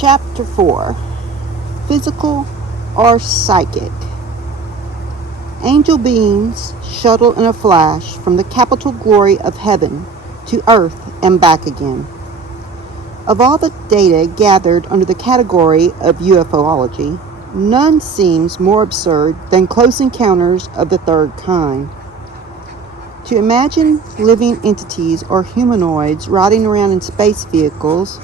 Chapter 4. Physical or Psychic. Angel beings shuttle in a flash from the capital glory of heaven to earth and back again. Of all the data gathered under the category of UFOlogy, none seems more absurd than close encounters of the third kind. To imagine living entities or humanoids riding around in space vehicles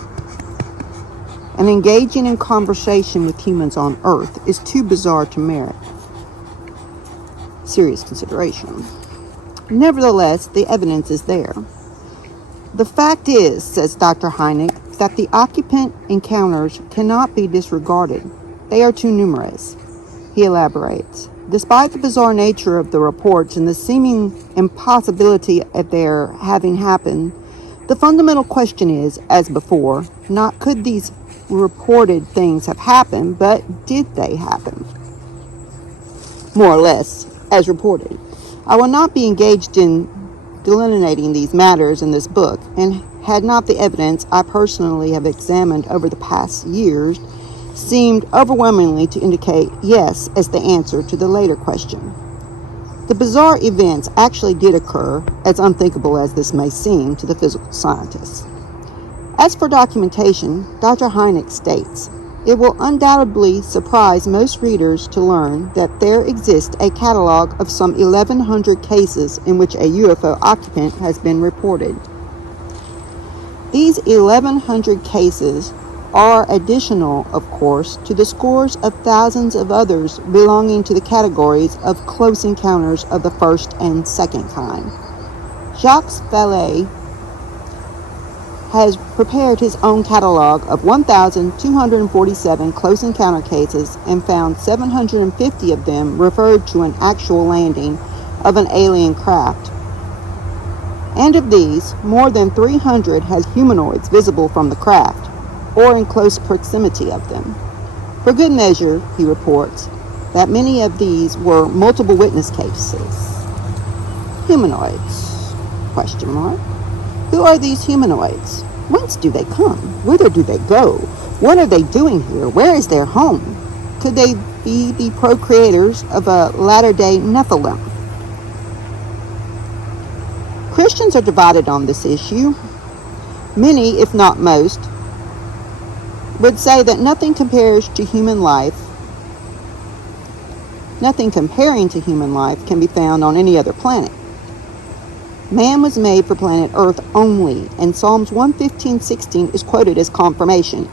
and engaging in conversation with humans on Earth is too bizarre to merit serious consideration. Nevertheless, the evidence is there. The fact is, says Dr. Hynek, that the occupant encounters cannot be disregarded. They are too numerous. He elaborates. Despite the bizarre nature of the reports and the seeming impossibility of their having happened, the fundamental question is, as before, not could these reported things have happened, but did they happen? More or less, as reported. I will not be engaged in delineating these matters in this book, and had not the evidence I personally have examined over the past years seemed overwhelmingly to indicate yes as the answer to the later question. The bizarre events actually did occur, as unthinkable as this may seem to the physical scientists. As for documentation, Dr. Hynek states, it will undoubtedly surprise most readers to learn that there exists a catalog of some 1,100 cases in which a UFO occupant has been reported. These 1,100 cases are additional, of course, to the scores of thousands of others belonging to the categories of close encounters of the first and second kind. Jacques Vallée has prepared his own catalog of 1,247 close encounter cases and found 750 of them referred to an actual landing of an alien craft. And of these, more than 300 has humanoids visible from the craft, or in close proximity of them. For good measure, he reports, that many of these were multiple witness cases. Humanoids? Question mark. Who are these humanoids? Whence do they come? Whither do they go? What are they doing here? Where is their home? Could they be the procreators of a latter-day Nephilim? Christians are divided on this issue. Many, if not most, would say that nothing comparing to human life can be found on any other planet. Man was made for planet Earth only, and Psalms 115:16 is quoted as confirmation.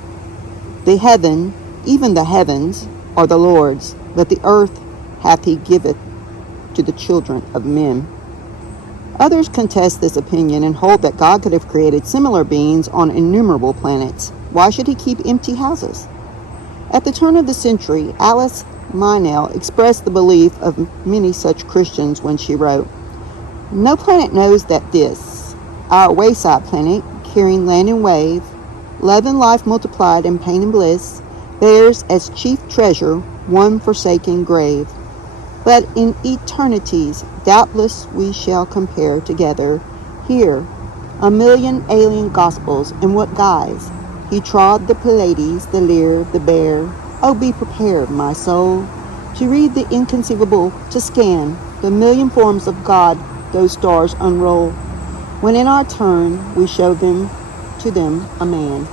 The heaven, even the heavens, are the Lord's, but the earth hath he giveth to the children of men. Others contest this opinion and hold that God could have created similar beings on innumerable planets. Why should he keep empty houses? At the turn of the century, Alice Meynell expressed the belief of many such Christians when she wrote, no planet knows that this, our wayside planet, carrying land and wave, love and life multiplied in pain and bliss, bears as chief treasure one forsaken grave. But in eternities, doubtless we shall compare together here 1,000,000 alien gospels in what guise? He trod the Pleiades, the Lyre, the Bear. Oh, be prepared, my soul, to read the inconceivable, to scan the million forms of God those stars unroll, when in our turn we show to them a man.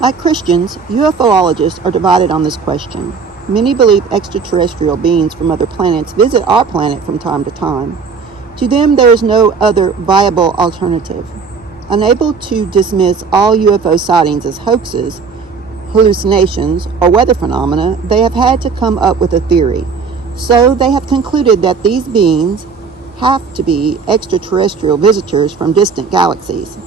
Like Christians, UFOologists are divided on this question. Many believe extraterrestrial beings from other planets visit our planet from time to time. To them, there is no other viable alternative. Unable to dismiss all UFO sightings as hoaxes, hallucinations, or weather phenomena, they have had to come up with a theory. So they have concluded that these beings have to be extraterrestrial visitors from distant galaxies.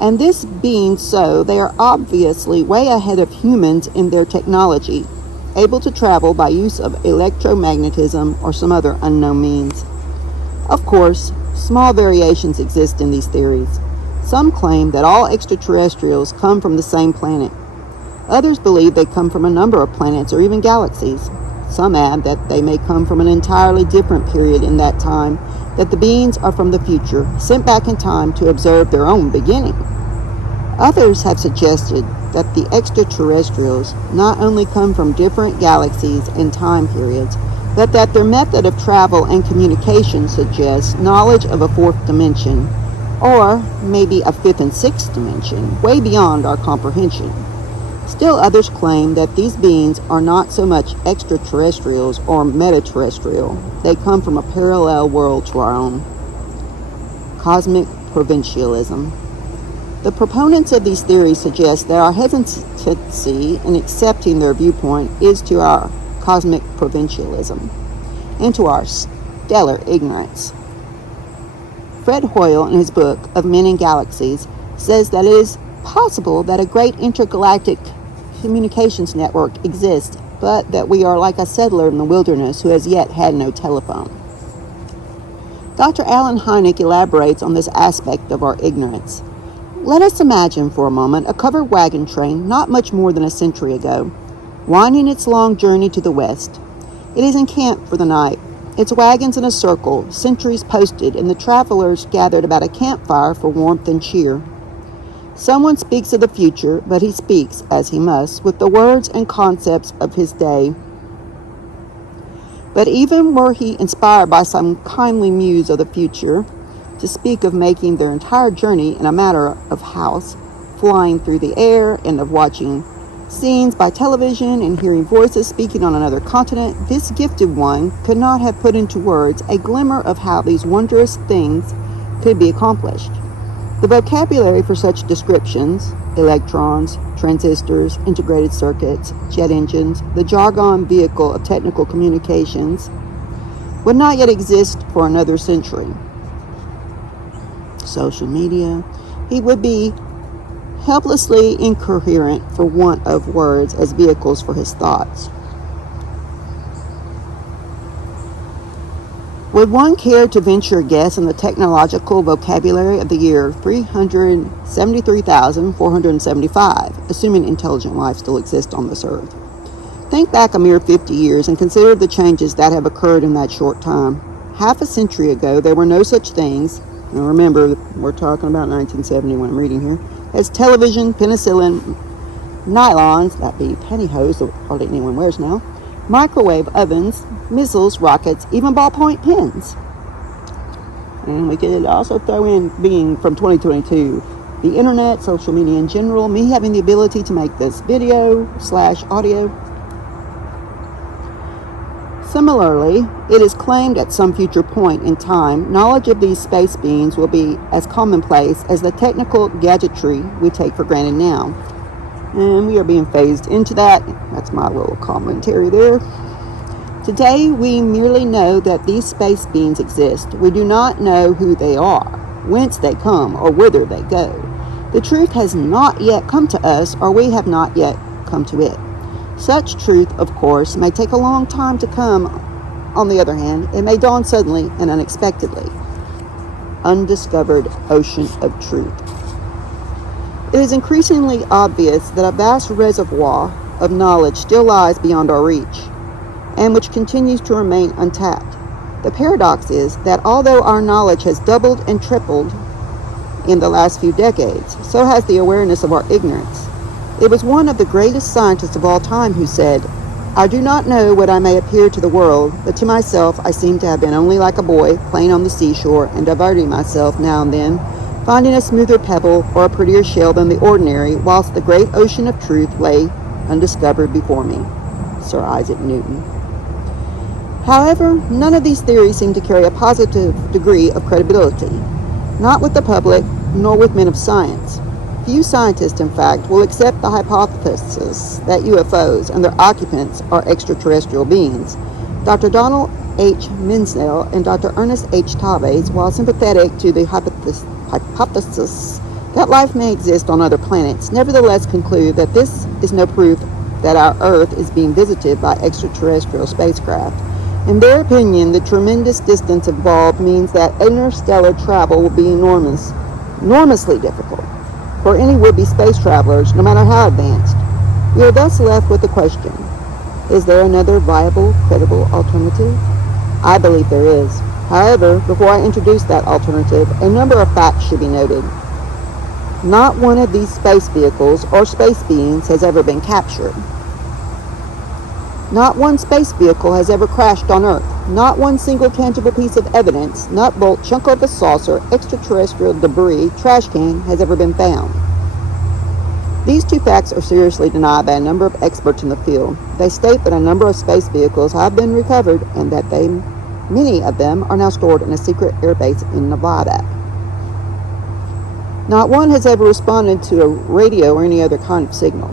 And this being so, they are obviously way ahead of humans in their technology, able to travel by use of electromagnetism or some other unknown means. Of course, small variations exist in these theories. Some claim that all extraterrestrials come from the same planet. Others believe they come from a number of planets or even galaxies. Some add that they may come from an entirely different period in that time, that the beings are from the future, sent back in time to observe their own beginning. Others have suggested that the extraterrestrials not only come from different galaxies and time periods, but that their method of travel and communication suggests knowledge of a fourth dimension, or maybe a fifth and sixth dimension, way beyond our comprehension. Still others claim that these beings are not so much extraterrestrials or metaterrestrial. They come from a parallel world to our own. Cosmic provincialism. The proponents of these theories suggest that our hesitancy in accepting their viewpoint is to our cosmic provincialism and to our stellar ignorance. Fred Hoyle, in his book Of Men and Galaxies, says that it is possible that a great intergalactic communications network exists, but that we are like a settler in the wilderness who has yet had no telephone. Dr. Alan Hynek elaborates on this aspect of our ignorance. Let us imagine for a moment a covered wagon train not much more than a century ago, winding its long journey to the west. It is encamped for the night, its wagons in a circle, sentries posted, and the travelers gathered about a campfire for warmth and cheer. Someone speaks of the future, but he speaks, as he must, with the words and concepts of his day. But even were he inspired by some kindly muse of the future, to speak of making their entire journey in a matter of house, flying through the air, and of watching scenes by television and hearing voices speaking on another continent, this gifted one could not have put into words a glimmer of how these wondrous things could be accomplished. The vocabulary for such descriptions, electrons, transistors, integrated circuits, jet engines, the jargon vehicle of technical communications, would not yet exist for another century. Social media, he would be helplessly incoherent for want of words as vehicles for his thoughts. Would one care to venture a guess in the technological vocabulary of the year 373,475, assuming intelligent life still exists on this earth? Think back a mere 50 years and consider the changes that have occurred in that short time. Half a century ago, there were no such things, and remember, we're talking about 1970 when I'm reading here, as television, penicillin, nylons, that be pantyhose that hardly anyone wears now, microwave ovens, missiles, rockets, even ballpoint pens. And we could also throw in, being from 2022, the internet, social media in general, me having the ability to make this video/audio. Similarly, it is claimed at some future point in time, knowledge of these space beings will be as commonplace as the technical gadgetry we take for granted now. And we are being phased into that. That's my little commentary there. Today, we merely know that these space beings exist. We do not know who they are, whence they come, or whither they go. The truth has not yet come to us, or we have not yet come to it. Such truth, of course, may take a long time to come. On the other hand, it may dawn suddenly and unexpectedly. Undiscovered ocean of truth. It is increasingly obvious that a vast reservoir of knowledge still lies beyond our reach, and which continues to remain untapped. The paradox is that although our knowledge has doubled and tripled in the last few decades, so has the awareness of our ignorance. It was one of the greatest scientists of all time who said, "I do not know what I may appear to the world, but to myself I seem to have been only like a boy playing on the seashore and diverting myself now and then, finding a smoother pebble or a prettier shell than the ordinary, whilst the great ocean of truth lay undiscovered before me." Sir Isaac Newton. However, none of these theories seem to carry a positive degree of credibility, not with the public, nor with men of science. Few scientists, in fact, will accept the hypothesis that UFOs and their occupants are extraterrestrial beings. Dr. Donald H. Menzel and Dr. Ernest H. Taves, while sympathetic to the hypothesis that life may exist on other planets, nevertheless conclude that this is no proof that our Earth is being visited by extraterrestrial spacecraft. In their opinion, the tremendous distance involved means that interstellar travel will be enormously difficult for any would-be space travelers, no matter how advanced. We are thus left with the question, is there another viable, credible alternative? I believe there is. However, before I introduce that alternative, a number of facts should be noted. Not one of these space vehicles or space beings has ever been captured. Not one space vehicle has ever crashed on Earth. Not one single tangible piece of evidence, nut bolt, chunk of a saucer, extraterrestrial debris, trash can has ever been found. These two facts are seriously denied by a number of experts in the field. They state that a number of space vehicles have been recovered and that many of them are now stored in a secret airbase in Nevada. Not one has ever responded to a radio or any other kind of signal.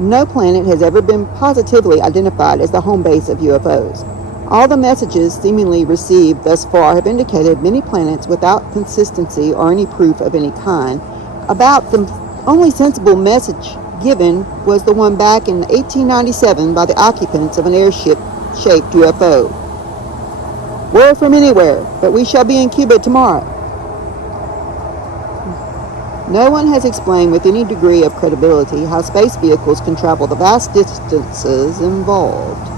No planet has ever been positively identified as the home base of UFOs. All the messages seemingly received thus far have indicated many planets without consistency or any proof of any kind. About the only sensible message given was the one back in 1897 by the occupants of an airship-shaped UFO. We're from anywhere, but we shall be in Cuba tomorrow. No one has explained with any degree of credibility how space vehicles can travel the vast distances involved.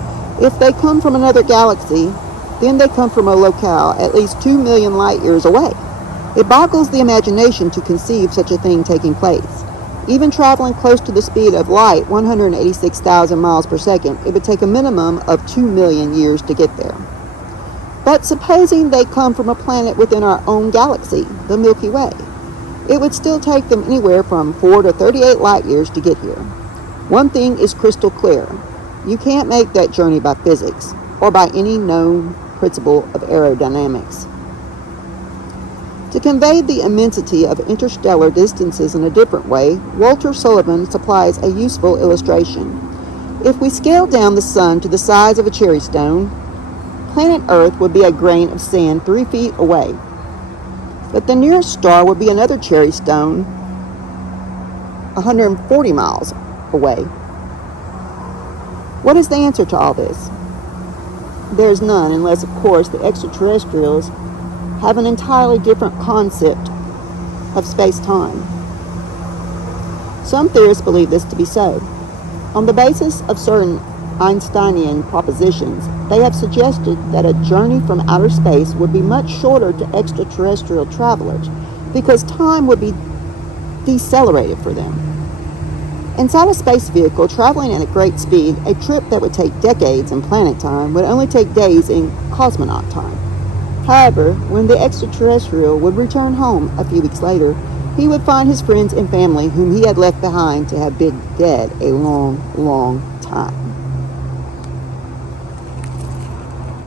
If they come from another galaxy, then they come from a locale at least 2 million light years away. It boggles the imagination to conceive such a thing taking place. Even traveling close to the speed of light, 186,000 miles per second, it would take a minimum of 2 million years to get there. But supposing they come from a planet within our own galaxy, the Milky Way, it would still take them anywhere from 4 to 38 light years to get here. One thing is crystal clear. You can't make that journey by physics or by any known principle of aerodynamics. To convey the immensity of interstellar distances in a different way, Walter Sullivan supplies a useful illustration. If we scale down the sun to the size of a cherry stone, planet Earth would be a grain of sand 3 feet away. But the nearest star would be another cherry stone 140 miles away. What is the answer to all this? There's none, unless, of course, the extraterrestrials have an entirely different concept of space-time. Some theorists believe this to be so. On the basis of certain Einsteinian propositions, they have suggested that a journey from outer space would be much shorter to extraterrestrial travelers because time would be decelerated for them. Inside a space vehicle traveling at a great speed, a trip that would take decades in planet time would only take days in cosmonaut time. However, when the extraterrestrial would return home a few weeks later, he would find his friends and family whom he had left behind to have been dead a long, long time.